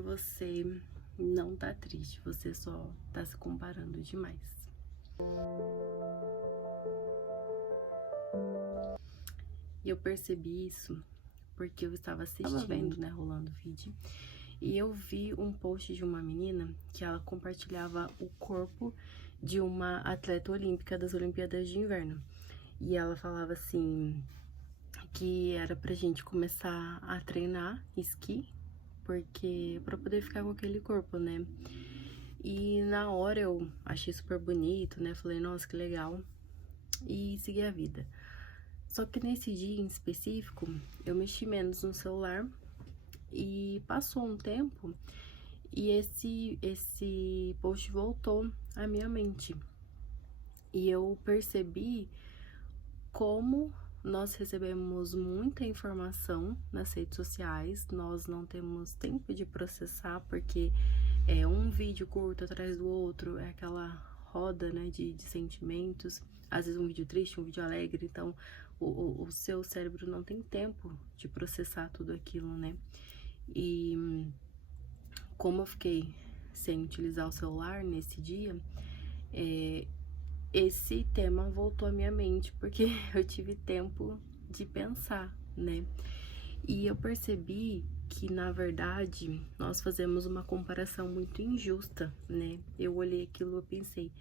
você não tá triste, você só tá se comparando demais. E eu percebi isso porque eu estava vendo, né, rolando o vídeo, e eu vi um post de uma menina que ela compartilhava o corpo de uma atleta olímpica das Olimpíadas de Inverno. E ela falava assim, que era pra gente começar a treinar esqui, porque pra poder ficar com aquele corpo, né? E na hora eu achei super bonito, né? Falei, nossa, que legal. E segui a vida. Só que nesse dia em específico, eu mexi menos no celular e passou um tempo e esse post voltou à minha mente. E eu percebi como nós recebemos muita informação nas redes sociais, nós não temos tempo de processar, porque é um vídeo curto atrás do outro, é aquela roda, né, de sentimentos, às vezes um vídeo triste, um vídeo alegre, então o seu cérebro não tem tempo de processar tudo aquilo, né? E como eu fiquei sem utilizar o celular nesse dia, esse tema voltou à minha mente, porque eu tive tempo de pensar, né? E eu percebi que, na verdade, nós fazemos uma comparação muito injusta, né? Eu olhei aquilo e pensei,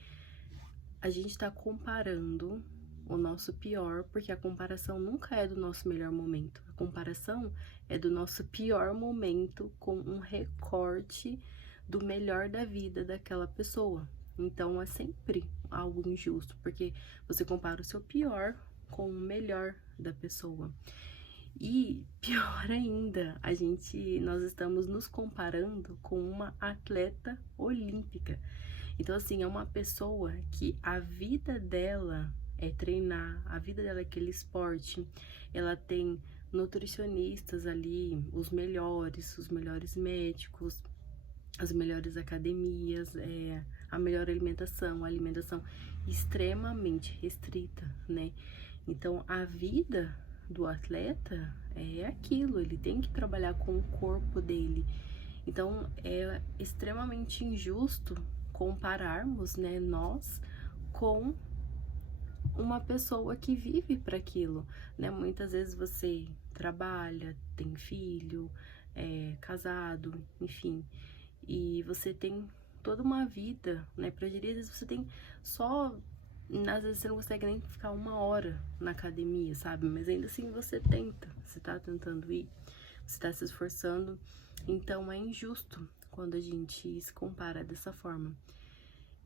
a gente tá comparando o nosso pior, porque a comparação nunca é do nosso melhor momento. A comparação é do nosso pior momento com um recorte do melhor da vida daquela pessoa. Então é sempre algo injusto, porque você compara o seu pior com o melhor da pessoa. E pior ainda, nós estamos nos comparando com uma atleta olímpica. Então, assim, é uma pessoa que a vida dela é treinar, a vida dela é aquele esporte, ela tem nutricionistas ali, os melhores médicos, as melhores academias, a melhor alimentação, a alimentação extremamente restrita, né? Então, a vida do atleta é aquilo, ele tem que trabalhar com o corpo dele. Então, é extremamente injusto compararmos, né, nós com uma pessoa que vive para aquilo, né? Muitas vezes você trabalha, tem filho, é casado, enfim, e você tem toda uma vida, né, pra gerir. Às vezes você tem só, às vezes você não consegue nem ficar 1 hora na academia, sabe? Mas ainda assim você tenta, você tá tentando ir, você tá se esforçando. Então é injusto quando a gente se compara dessa forma.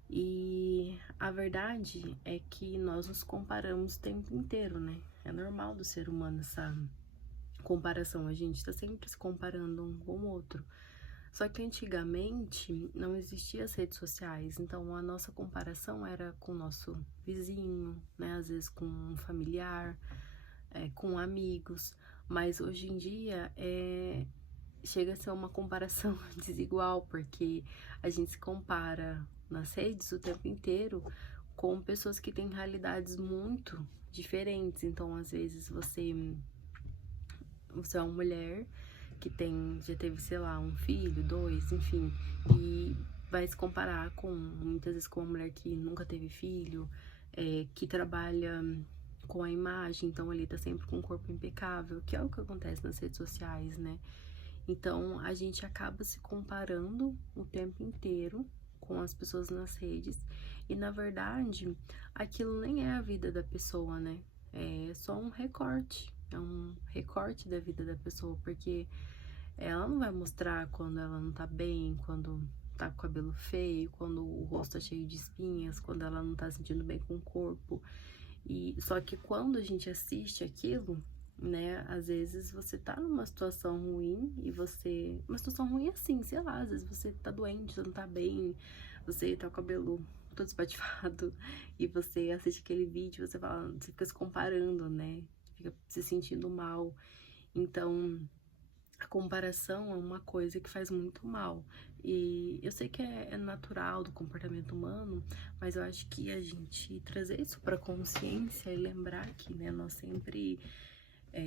E a verdade é que nós nos comparamos o tempo inteiro, né? É normal do ser humano essa comparação, a gente tá sempre se comparando um com o outro. Só que antigamente não existiam as redes sociais, então a nossa comparação era com o nosso vizinho, né? Às vezes com um familiar, com amigos, mas hoje em dia chega a ser uma comparação desigual, porque a gente se compara nas redes o tempo inteiro com pessoas que têm realidades muito diferentes. Então, às vezes, você é uma mulher que já teve, sei lá, um filho, dois, enfim, e vai se comparar muitas vezes com uma mulher que nunca teve filho, que trabalha com a imagem, então ele tá sempre com o corpo impecável, que é o que acontece nas redes sociais, né? Então, a gente acaba se comparando o tempo inteiro com as pessoas nas redes, e na verdade, aquilo nem é a vida da pessoa, né? É só um recorte, é um recorte da vida da pessoa, porque ela não vai mostrar quando ela não tá bem, quando tá com o cabelo feio, quando o rosto tá cheio de espinhas, quando ela não tá se sentindo bem com o corpo. E só que quando a gente assiste aquilo, né, às vezes você tá numa situação ruim e uma situação ruim assim, sei lá, às vezes você tá doente, você não tá bem, você tá com o cabelo todo espatifado e você assiste aquele vídeo, você fica se comparando, né, fica se sentindo mal. Então, a comparação é uma coisa que faz muito mal. E eu sei que é natural do comportamento humano, mas eu acho que a gente trazer isso pra consciência e lembrar que, né, nós sempre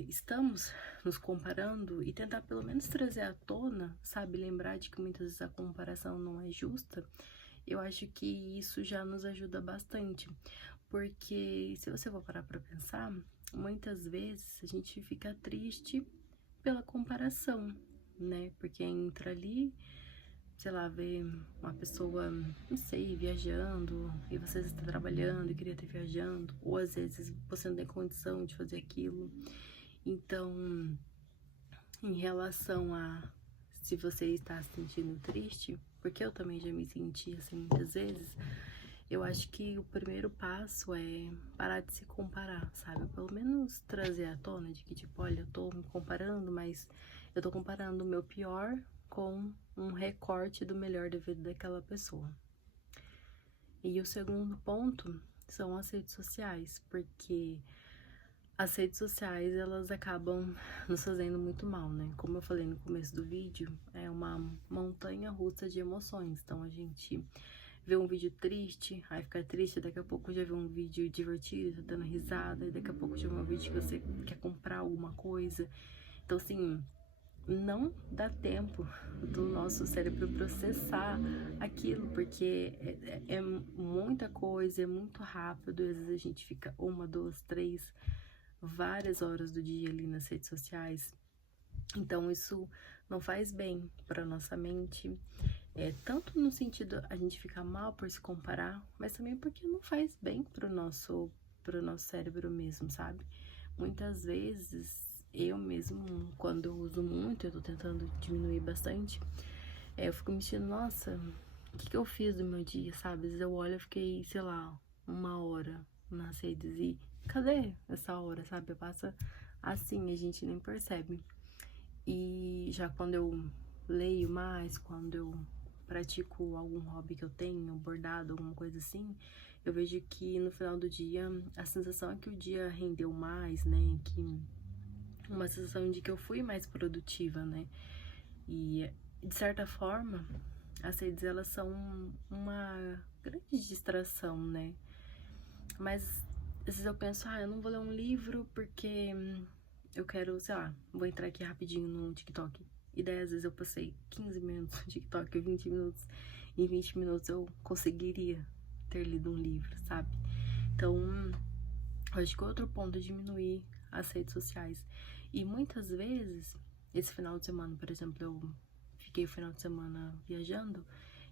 estamos nos comparando e tentar pelo menos trazer à tona, sabe, lembrar de que muitas vezes a comparação não é justa, eu acho que isso já nos ajuda bastante, porque se você for parar pra pensar, muitas vezes a gente fica triste pela comparação, né, porque entra ali, sei lá, ver uma pessoa, não sei, viajando, e você está trabalhando e queria estar viajando, ou às vezes você não tem condição de fazer aquilo. Então, em relação a se você está se sentindo triste, porque eu também já me senti assim muitas vezes, eu acho que o primeiro passo é parar de se comparar, sabe? Pelo menos trazer à tona de que, tipo, olha, eu tô me comparando, mas eu tô comparando o meu pior com um recorte do melhor da vida daquela pessoa. E o segundo ponto são as redes sociais, porque as redes sociais, elas acabam nos fazendo muito mal, né? Como eu falei no começo do vídeo, é uma montanha russa de emoções. Então, a gente vê um vídeo triste, aí fica triste, daqui a pouco já vê um vídeo divertido, tá dando risada, e daqui a pouco já vê um vídeo que você quer comprar alguma coisa. Então, assim, não dá tempo do nosso cérebro processar aquilo, porque é muita coisa, é muito rápido, às vezes a gente fica 1, 2, 3, várias horas do dia ali nas redes sociais. Então isso não faz bem para nossa mente, tanto no sentido a gente ficar mal por se comparar, mas também porque não faz bem pro nosso cérebro mesmo, sabe? Muitas vezes eu mesmo, quando eu uso muito, eu tô tentando diminuir bastante, eu fico me sentindo, nossa, o que eu fiz do meu dia, sabe? Às vezes eu olho, eu fiquei, sei lá, 1 hora nas redes e cadê essa hora, sabe? Passa assim, a gente nem percebe. E já quando eu leio mais, quando eu pratico algum hobby que eu tenho, bordado, alguma coisa assim, eu vejo que no final do dia, a sensação é que o dia rendeu mais, né? Que uma sensação de que eu fui mais produtiva, né? E de certa forma, as redes elas são uma grande distração, né? Mas às vezes eu penso, eu não vou ler um livro porque eu quero, sei lá, vou entrar aqui rapidinho no TikTok. E daí às vezes eu passei 15 minutos no TikTok, 20 minutos. Em 20 minutos eu conseguiria ter lido um livro, sabe? Então, eu acho que outro ponto é diminuir as redes sociais. E muitas vezes, esse final de semana, por exemplo, eu fiquei o final de semana viajando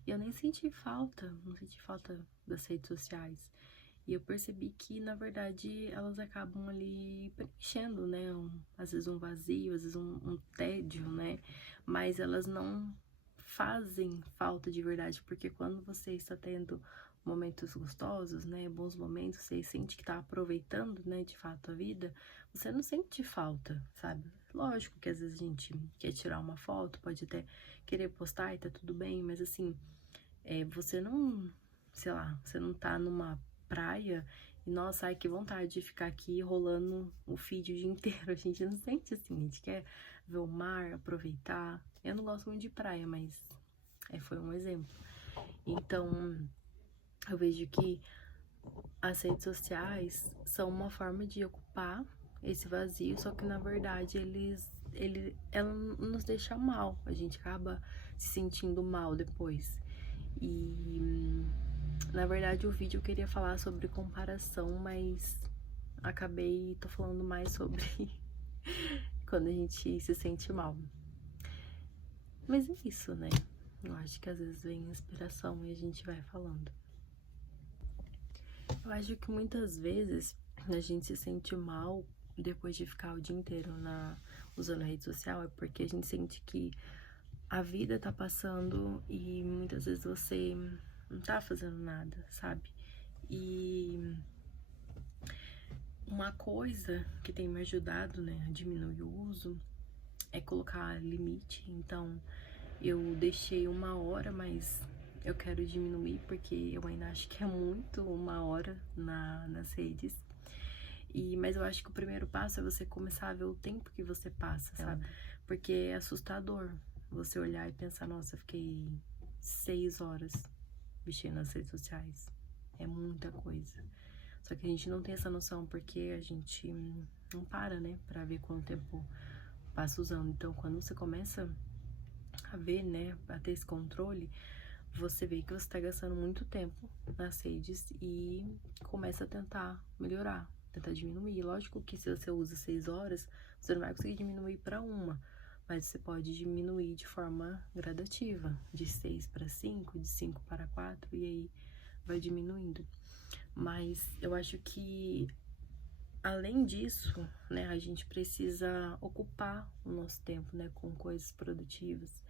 e eu nem senti falta, não senti falta das redes sociais. E eu percebi que, na verdade, elas acabam ali preenchendo, né? Às vezes um vazio, às vezes um tédio, né? Mas elas não fazem falta de verdade, porque quando você está tendo momentos gostosos, né? Bons momentos, você sente que tá aproveitando, né? De fato a vida, você não sente falta, sabe? Lógico que às vezes a gente quer tirar uma foto, pode até querer postar e tá tudo bem, mas assim, você não, sei lá, você não tá numa praia e, nossa, ai, que vontade de ficar aqui rolando o feed o dia inteiro. A gente não sente assim, a gente quer ver o mar, aproveitar. Eu não gosto muito de praia, mas foi um exemplo. Então, eu vejo que as redes sociais são uma forma de ocupar esse vazio, só que na verdade ela nos deixa mal, a gente acaba se sentindo mal depois. E na verdade o vídeo eu queria falar sobre comparação, mas tô falando mais sobre quando a gente se sente mal. Mas é isso, né? Eu acho que às vezes vem inspiração e a gente vai falando. Eu acho que muitas vezes a gente se sente mal depois de ficar o dia inteiro usando a rede social, é porque a gente sente que a vida tá passando e muitas vezes você não tá fazendo nada, sabe? E uma coisa que tem me ajudado, né, a diminuir o uso é colocar limite. Então, eu deixei 1 hora, mas eu quero diminuir porque eu ainda acho que é muito 1 hora nas redes. Mas eu acho que o primeiro passo é você começar a ver o tempo que você passa, sabe? Porque é assustador você olhar e pensar, nossa, eu fiquei 6 horas mexendo nas redes sociais. É muita coisa. Só que a gente não tem essa noção porque a gente não para, né, pra ver quanto tempo passa usando. Então, quando você começa a ver, né, a ter esse controle, você vê que você tá gastando muito tempo nas redes e começa a tentar melhorar, tentar diminuir. Lógico que se você usa 6 horas, você não vai conseguir diminuir para uma, mas você pode diminuir de forma gradativa, de 6 para 5, de 5 para 4, e aí vai diminuindo. Mas eu acho que, além disso, né, a gente precisa ocupar o nosso tempo, né, com coisas produtivas.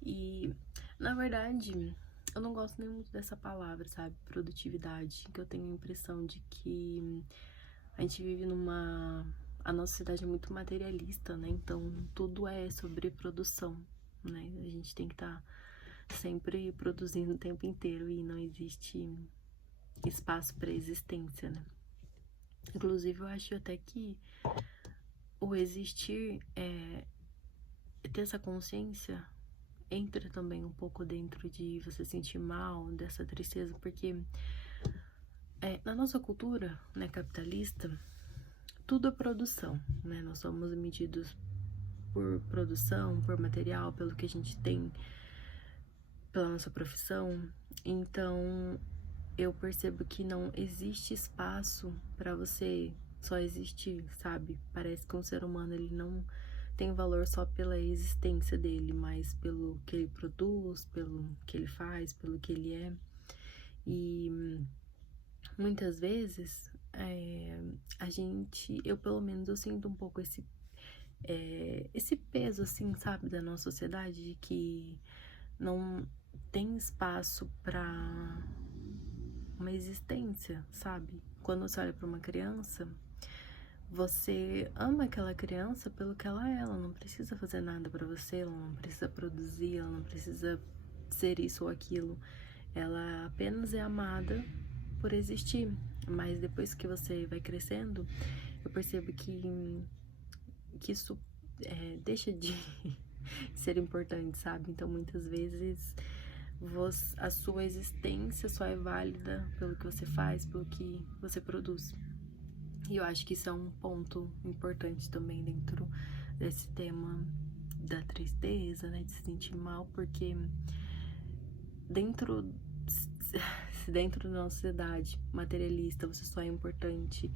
E, na verdade, eu não gosto nem muito dessa palavra, sabe, produtividade, que eu tenho a impressão de que a gente vive a nossa sociedade é muito materialista, né, então tudo é sobre produção, né, a gente tem que estar sempre produzindo o tempo inteiro e não existe espaço para existência, né. Inclusive, eu acho até que o existir ter essa consciência entra também um pouco dentro de você sentir mal, dessa tristeza, porque na nossa cultura, né, capitalista, tudo é produção, né? Nós somos medidos por produção, por material, pelo que a gente tem, pela nossa profissão. Então, eu percebo que não existe espaço para você só existir, sabe? Parece que um ser humano, ele não tem valor só pela existência dele, mas pelo que ele produz, pelo que ele faz, pelo que ele é. E muitas vezes eu pelo menos eu sinto um pouco esse peso, assim, sabe, da nossa sociedade, de que não tem espaço para uma existência, sabe? Quando você olha para uma criança, você ama aquela criança pelo que ela não precisa fazer nada pra você, ela não precisa produzir, ela não precisa ser isso ou aquilo. Ela apenas é amada por existir. Mas depois que você vai crescendo, eu percebo que isso deixa de ser importante, sabe? Então, muitas vezes, a sua existência só é válida pelo que você faz, pelo que você produz. E eu acho que isso é um ponto importante também dentro desse tema da tristeza, né? De se sentir mal, porque dentro da nossa sociedade materialista, você só é importante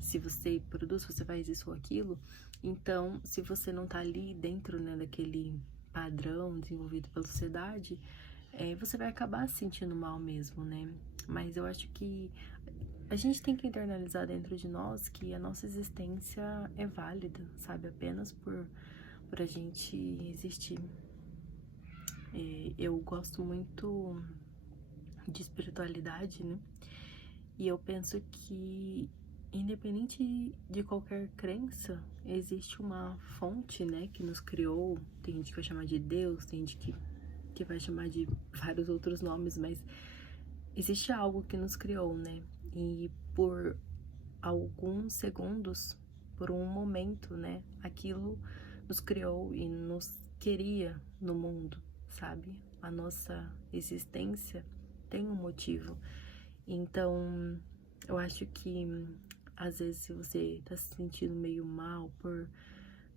se você produz, se você faz isso ou aquilo. Então, se você não tá ali dentro, né, daquele padrão desenvolvido pela sociedade, você vai acabar se sentindo mal mesmo, né? Mas eu acho que a gente tem que internalizar dentro de nós que a nossa existência é válida, sabe? Apenas por a gente existir. Eu gosto muito de espiritualidade, né? E eu penso que, independente de qualquer crença, existe uma fonte, né, que nos criou. Tem gente que vai chamar de Deus, tem gente que vai chamar de vários outros nomes, mas existe algo que nos criou, né? E por alguns segundos, por um momento, né, aquilo nos criou e nos queria no mundo, sabe? A nossa existência tem um motivo. Então, eu acho que às vezes, se você tá se sentindo meio mal por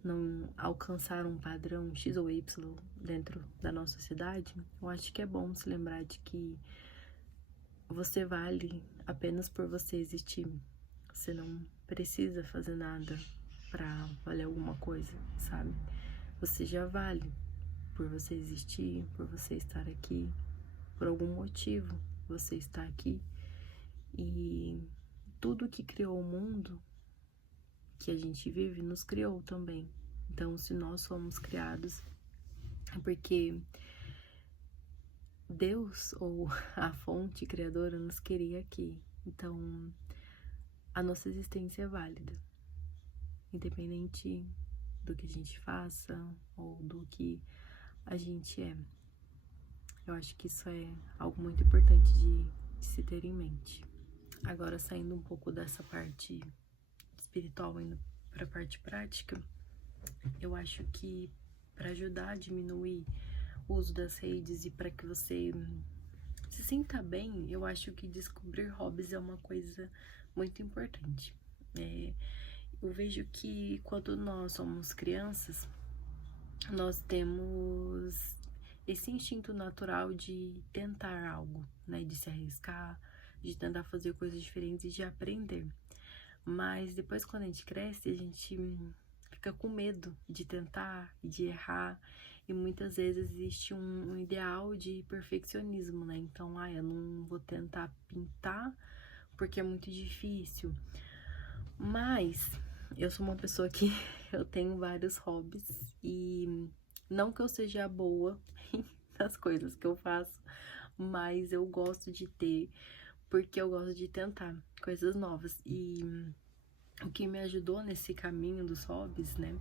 não alcançar um padrão X ou Y dentro da nossa sociedade, eu acho que é bom se lembrar de que você vale apenas por você existir. Você não precisa fazer nada pra valer alguma coisa, sabe? Você já vale por você existir, por você estar aqui, por algum motivo você está aqui. E tudo que criou o mundo que a gente vive nos criou também. Então, se nós fomos criados, é porque Deus ou a fonte criadora nos queria aqui. Então, a nossa existência é válida, independente do que a gente faça ou do que a gente é. Eu acho que isso é algo muito importante de se ter em mente. Agora, saindo um pouco dessa parte espiritual, indo para a parte prática, eu acho que para ajudar a diminuir o uso das redes e para que você se sinta bem, eu acho que descobrir hobbies é uma coisa muito importante. eu vejo que quando nós somos crianças, nós temos esse instinto natural de tentar algo, né? De se arriscar, de tentar fazer coisas diferentes e de aprender. Mas depois, quando a gente cresce, a gente fica com medo de tentar e de errar. E muitas vezes existe um ideal de perfeccionismo, né? Então, eu não vou tentar pintar porque é muito difícil. Mas eu sou uma pessoa que eu tenho vários hobbies e não que eu seja boa nas coisas que eu faço, mas eu gosto de ter, porque eu gosto de tentar coisas novas. E o que me ajudou nesse caminho dos hobbies, né,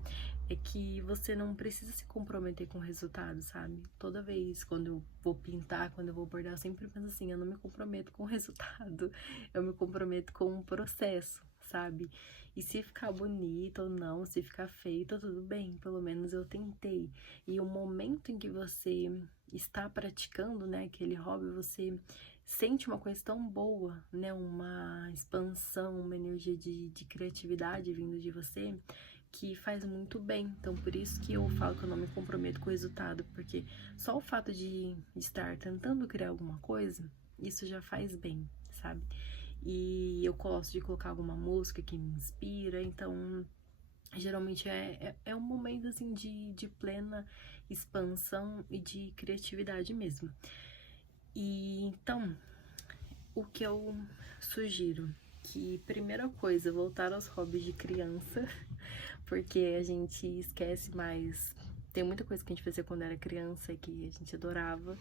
é que você não precisa se comprometer com o resultado, sabe? Toda vez quando eu vou pintar, quando eu vou bordar, eu sempre penso assim, eu não me comprometo com o resultado, eu me comprometo com o processo, sabe? E se ficar bonito ou não, se ficar feio, tá tudo bem, pelo menos eu tentei. E o momento em que você está praticando, né, aquele hobby, você sente uma coisa tão boa, né, uma expansão, uma energia de criatividade vindo de você, que faz muito bem. Então, por isso que eu falo que eu não me comprometo com o resultado, porque só o fato de estar tentando criar alguma coisa, isso já faz bem, sabe? E eu gosto de colocar alguma música que me inspira, então geralmente é um momento assim de plena expansão e de criatividade mesmo. E então, o que eu sugiro? Que primeira coisa, voltar aos hobbies de criança, porque a gente esquece mais. Tem muita coisa que a gente fazia quando era criança que a gente adorava,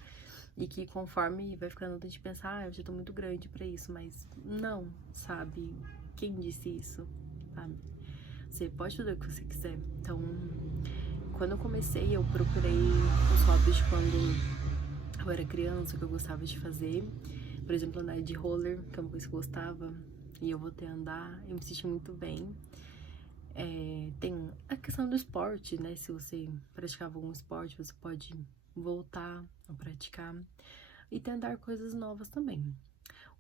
e que conforme vai ficando, a gente pensa, eu já tô muito grande pra isso, mas não, sabe? Quem disse isso, sabe? Você pode fazer o que você quiser. Então, quando eu comecei, eu procurei os hobbies de quando eu era criança, que eu gostava de fazer. Por exemplo, andar de roller, que é uma coisa que eu gostava, e eu voltei a andar, eu me senti muito bem. Tem a questão do esporte, né? Se você praticava algum esporte, você pode voltar a praticar e tentar coisas novas também.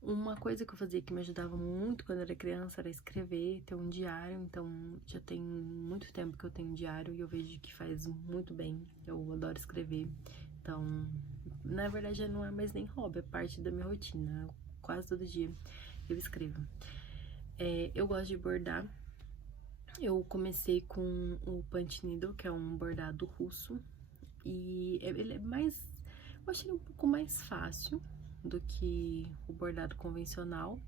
Uma coisa que eu fazia que me ajudava muito quando eu era criança era escrever, ter um diário. Então, já tem muito tempo que eu tenho diário e eu vejo que faz muito bem. Eu adoro escrever. Então, na verdade, já não é mais nem hobby, é parte da minha rotina. Quase todo dia eu escrevo. Eu gosto de bordar. Eu comecei com o punch needle, que é um bordado russo. E ele é mais... Eu achei ele um pouco mais fácil do que o bordado convencional.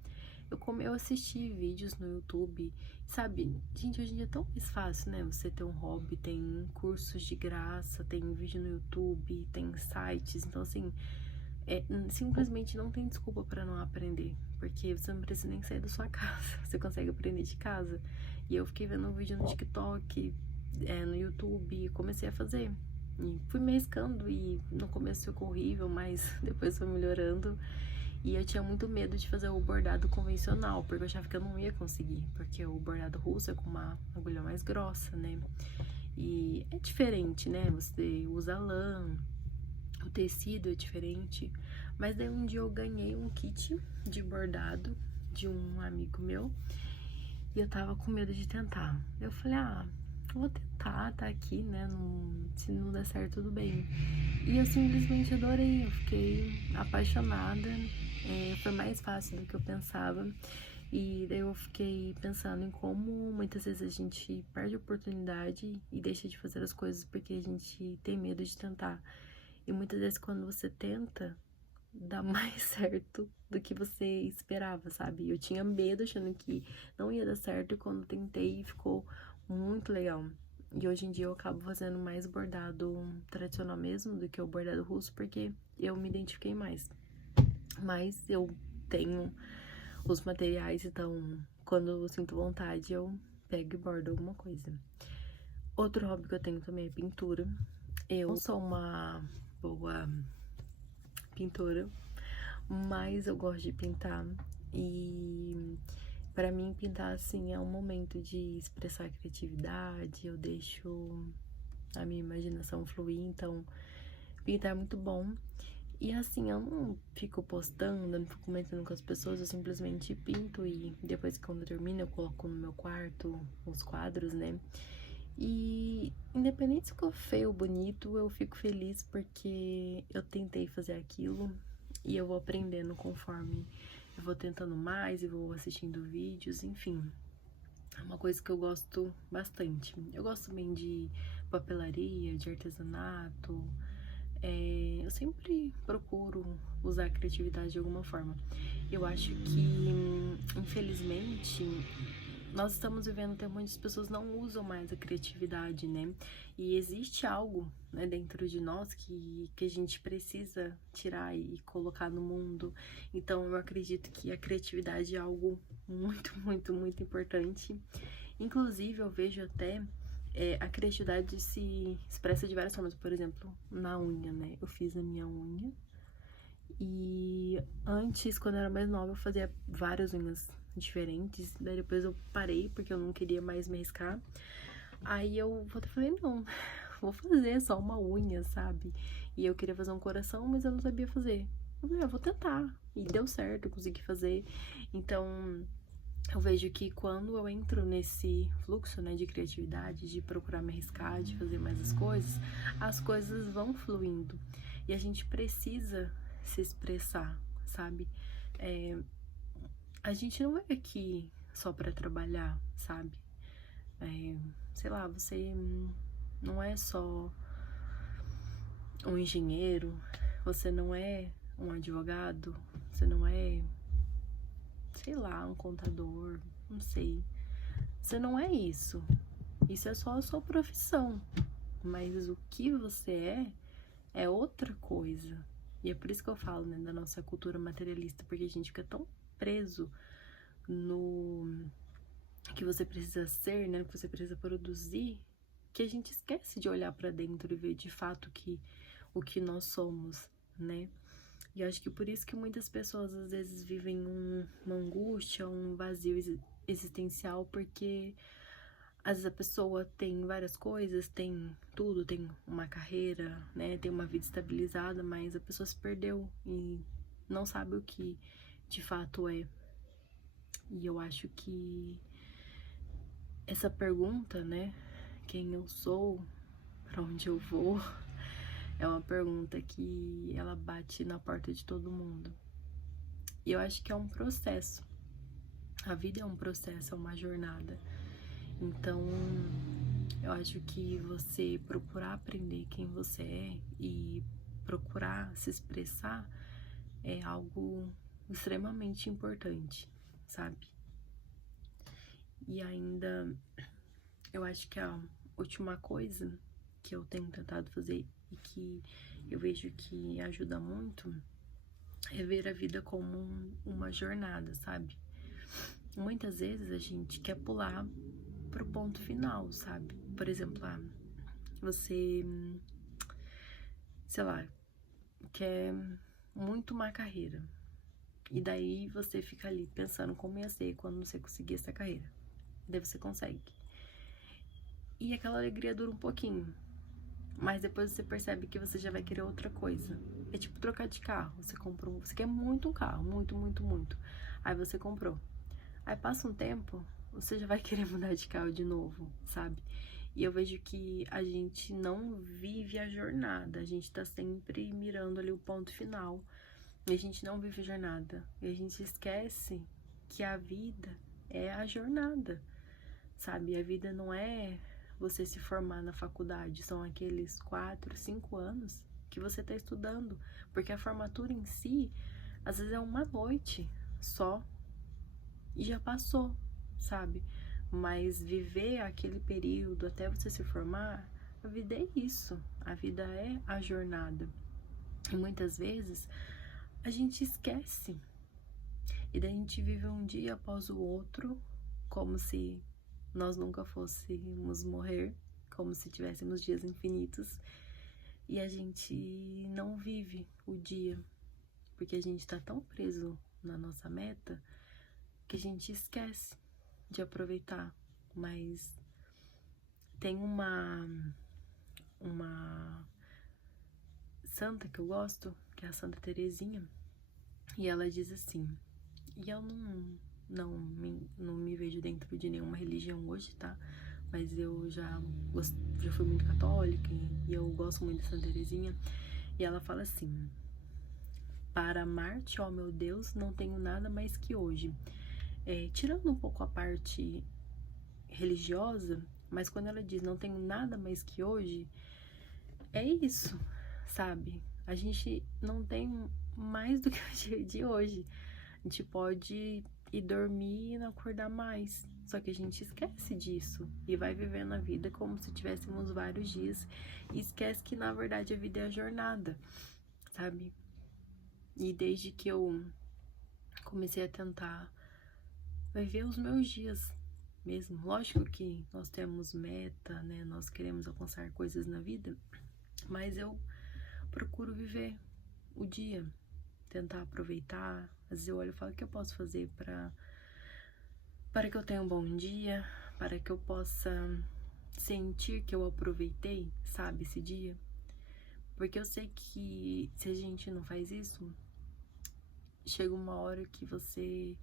Eu assisti vídeos no YouTube, sabe? Gente, hoje em dia é tão mais fácil, né? Você ter um hobby, tem cursos de graça, tem vídeo no YouTube, tem sites. Então, assim, simplesmente não tem desculpa pra não aprender. Porque você não precisa nem sair da sua casa, você consegue aprender de casa. E eu fiquei vendo um vídeo no TikTok, no YouTube, e comecei a fazer. E fui me arriscando e no começo ficou horrível, mas depois foi melhorando. E eu tinha muito medo de fazer o bordado convencional, porque eu achava que eu não ia conseguir, porque o bordado russo é com uma agulha mais grossa, né? E é diferente, né? Você usa lã, o tecido é diferente. Mas daí um dia eu ganhei um kit de bordado de um amigo meu e eu tava com medo de tentar. Eu falei, eu vou tentar, tá aqui, né? Se não der certo, tudo bem. E eu simplesmente adorei, eu fiquei apaixonada. Foi mais fácil do que eu pensava. E daí eu fiquei pensando em como muitas vezes a gente perde a oportunidade e deixa de fazer as coisas porque a gente tem medo de tentar. E muitas vezes quando você tenta, dá mais certo do que você esperava, sabe? Eu tinha medo achando que não ia dar certo e quando tentei ficou muito legal. E hoje em dia eu acabo fazendo mais bordado tradicional mesmo do que o bordado russo, porque eu me identifiquei mais. Mas eu tenho os materiais, então quando eu sinto vontade eu pego e bordo alguma coisa. Outro hobby que eu tenho também é pintura. Eu não sou uma boa pintora, mas eu gosto de pintar e pra mim pintar assim é um momento de expressar criatividade, eu deixo a minha imaginação fluir, então pintar é muito bom. E assim, eu não fico postando, não fico comentando com as pessoas, eu simplesmente pinto e depois que quando eu termino eu coloco no meu quarto os quadros, né? E independente se ficou feio ou bonito, eu fico feliz porque eu tentei fazer aquilo e eu vou aprendendo conforme eu vou tentando mais e vou assistindo vídeos, enfim. É uma coisa que eu gosto bastante. Eu gosto também de papelaria, de artesanato. Eu sempre procuro usar a criatividade de alguma forma. Eu acho que, infelizmente, nós estamos vivendo um tempo onde as pessoas não usam mais a criatividade, né? E existe algo, né, dentro de nós que a gente precisa tirar e colocar no mundo. Então, eu acredito que a criatividade é algo muito, muito, muito importante. Inclusive, eu vejo até a criatividade se expressa de várias formas. Por exemplo, na unha, né? Eu fiz a minha unha. E antes, quando eu era mais nova, eu fazia várias unhas diferentes. Daí depois eu parei, porque eu não queria mais me arriscar. Aí eu falei, não, vou fazer só uma unha, sabe? E eu queria fazer um coração, mas eu não sabia fazer. Eu falei, vou tentar. E deu certo, eu consegui fazer. Então, eu vejo que quando eu entro nesse fluxo, né, de criatividade, de procurar me arriscar, de fazer mais as coisas vão fluindo. E a gente precisa se expressar, sabe? A gente não é aqui só pra trabalhar, sabe? Sei lá, você não é só um engenheiro, você não é um advogado, você não é, sei lá, um contador, não sei. Você não é isso. Isso é só a sua profissão. Mas o que você é outra coisa. E é por isso que eu falo, né, da nossa cultura materialista, porque a gente fica tão preso no que você precisa ser, né, no que você precisa produzir, que a gente esquece de olhar pra dentro e ver de fato o que nós somos, né? E eu acho que por isso que muitas pessoas às vezes vivem uma angústia, um vazio existencial, porque às vezes a pessoa tem várias coisas, tem tudo, tem uma carreira, né, tem uma vida estabilizada, mas a pessoa se perdeu e não sabe o que de fato é. E eu acho que essa pergunta, né, quem eu sou, pra onde eu vou, é uma pergunta que ela bate na porta de todo mundo. E eu acho que é um processo. A vida é um processo, é uma jornada. Então, eu acho que você procurar aprender quem você é e procurar se expressar é algo extremamente importante, sabe? E ainda, eu acho que a última coisa que eu tenho tentado fazer e que eu vejo que ajuda muito é ver a vida como uma jornada, sabe? Muitas vezes a gente quer pular pro ponto final, sabe? Por exemplo, você, sei lá, quer muito uma carreira. E daí você fica ali pensando como ia ser quando você conseguir essa carreira. Daí você consegue. E aquela alegria dura um pouquinho. Mas depois você percebe que você já vai querer outra coisa. É tipo trocar de carro. Você quer muito um carro, muito, muito, muito. Aí você comprou. Aí passa um tempo, você já vai querer mudar de carro de novo, sabe? E eu vejo que a gente não vive a jornada, a gente tá sempre mirando ali o ponto final. E a gente não vive a jornada. E a gente esquece que a vida é a jornada, sabe? A vida não é você se formar na faculdade, são aqueles 4, 5 anos que você tá estudando. Porque a formatura em si, às vezes é uma noite só e já passou, sabe? Mas viver aquele período até você se formar, a vida é isso. A vida é a jornada. E muitas vezes a gente esquece. E daí a gente vive um dia após o outro, como se nós nunca fôssemos morrer, como se tivéssemos dias infinitos. E a gente não vive o dia, porque a gente tá tão preso na nossa meta que a gente esquece de aproveitar. Mas tem uma santa que eu gosto, que é a Santa Teresinha, e ela diz assim, e eu não me vejo dentro de nenhuma religião hoje, tá? Mas eu já fui muito católica e eu gosto muito de Santa Teresinha. E ela fala assim: para amar-te, ó meu Deus, não tenho nada mais que hoje. Tirando um pouco a parte religiosa, mas quando ela diz não tenho nada mais que hoje, é isso, sabe? A gente não tem mais do que o dia de hoje. A gente pode ir dormir e não acordar mais. Só que a gente esquece disso e vai vivendo a vida como se tivéssemos vários dias e esquece que na verdade a vida é a jornada, sabe? E desde que eu comecei a tentar viver os meus dias mesmo, lógico que nós temos meta, né? Nós queremos alcançar coisas na vida, mas eu procuro viver o dia, tentar aproveitar. Às vezes eu olho e falo: o que eu posso fazer para que eu tenha um bom dia, para que eu possa sentir que eu aproveitei, sabe, esse dia? Porque eu sei que se a gente não faz isso, chega uma hora que você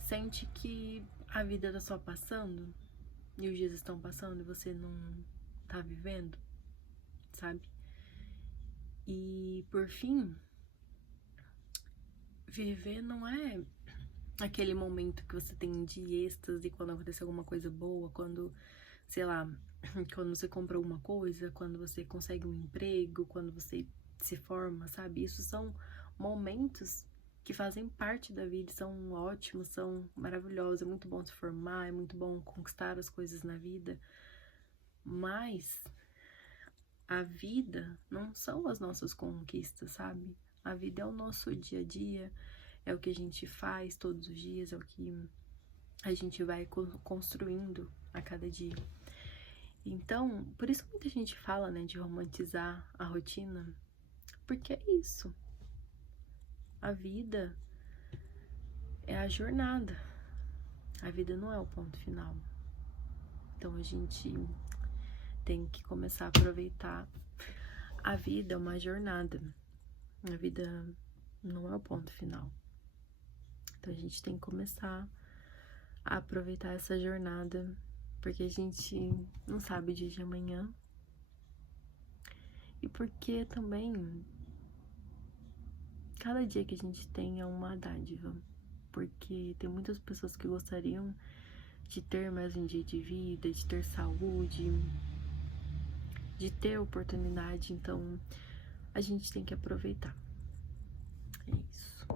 sente que a vida tá só passando e os dias estão passando e você não tá vivendo, sabe? E por fim, viver não é aquele momento que você tem de êxtase quando acontece alguma coisa boa, quando, sei lá, quando você compra alguma coisa, quando você consegue um emprego, quando você se forma, sabe? Isso são momentos que fazem parte da vida, são ótimos, são maravilhosos, é muito bom se formar, é muito bom conquistar as coisas na vida, mas a vida não são as nossas conquistas, sabe? A vida é o nosso dia a dia, é o que a gente faz todos os dias, é o que a gente vai construindo a cada dia. Então, por isso que muita gente fala, né, de romantizar a rotina, porque é isso. A vida é a jornada. A vida não é o ponto final. Então a gente tem que começar a aproveitar. A vida é uma jornada. A vida não é o ponto final. Então a gente tem que começar a aproveitar essa jornada, porque a gente não sabe o dia de amanhã. E porque também cada dia que a gente tem é uma dádiva. Porque tem muitas pessoas que gostariam de ter mais um dia de vida, de ter saúde, de ter oportunidade. Então a gente tem que aproveitar. É isso.